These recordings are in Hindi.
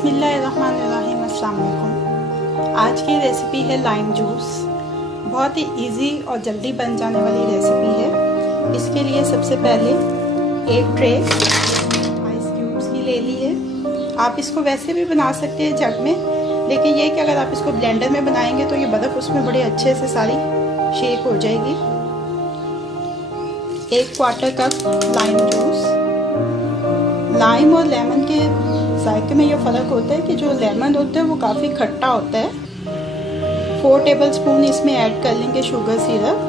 बिस्मिल्लाहिर्रहमानिर्रहीम। अस्सलाम वालेकुम। आज की रेसिपी है लाइम जूस। बहुत ही इजी और जल्दी बन जाने वाली रेसिपी है। इसके लिए सबसे पहले एक ट्रे आइस क्यूब्स की ले ली है। आप इसको वैसे भी बना सकते हैं जग में, लेकिन ये कि अगर आप इसको ब्लेंडर में बनाएंगे तो ये बर्फ़ उसमें बड़े अच्छे से सारी शेक हो जाएगी। एक quarter cup lime juice. Lime और लेमन के जायके में ये फ़र्क होता है कि जो लेमन होता है वो काफ़ी खट्टा होता है। 4 टेबलस्पून इसमें ऐड कर लेंगे शुगर सिरप।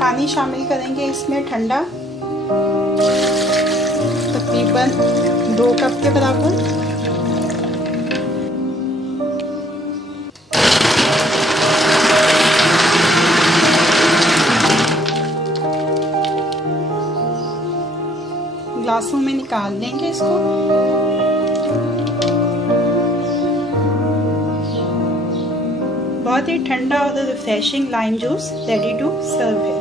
पानी शामिल करेंगे इसमें ठंडा, तकरीबन 2 कप के बराबर। ग्लासों में निकाल लेंगे इसको। बहुत ही ठंडा और refreshing lime juice ready to serve है।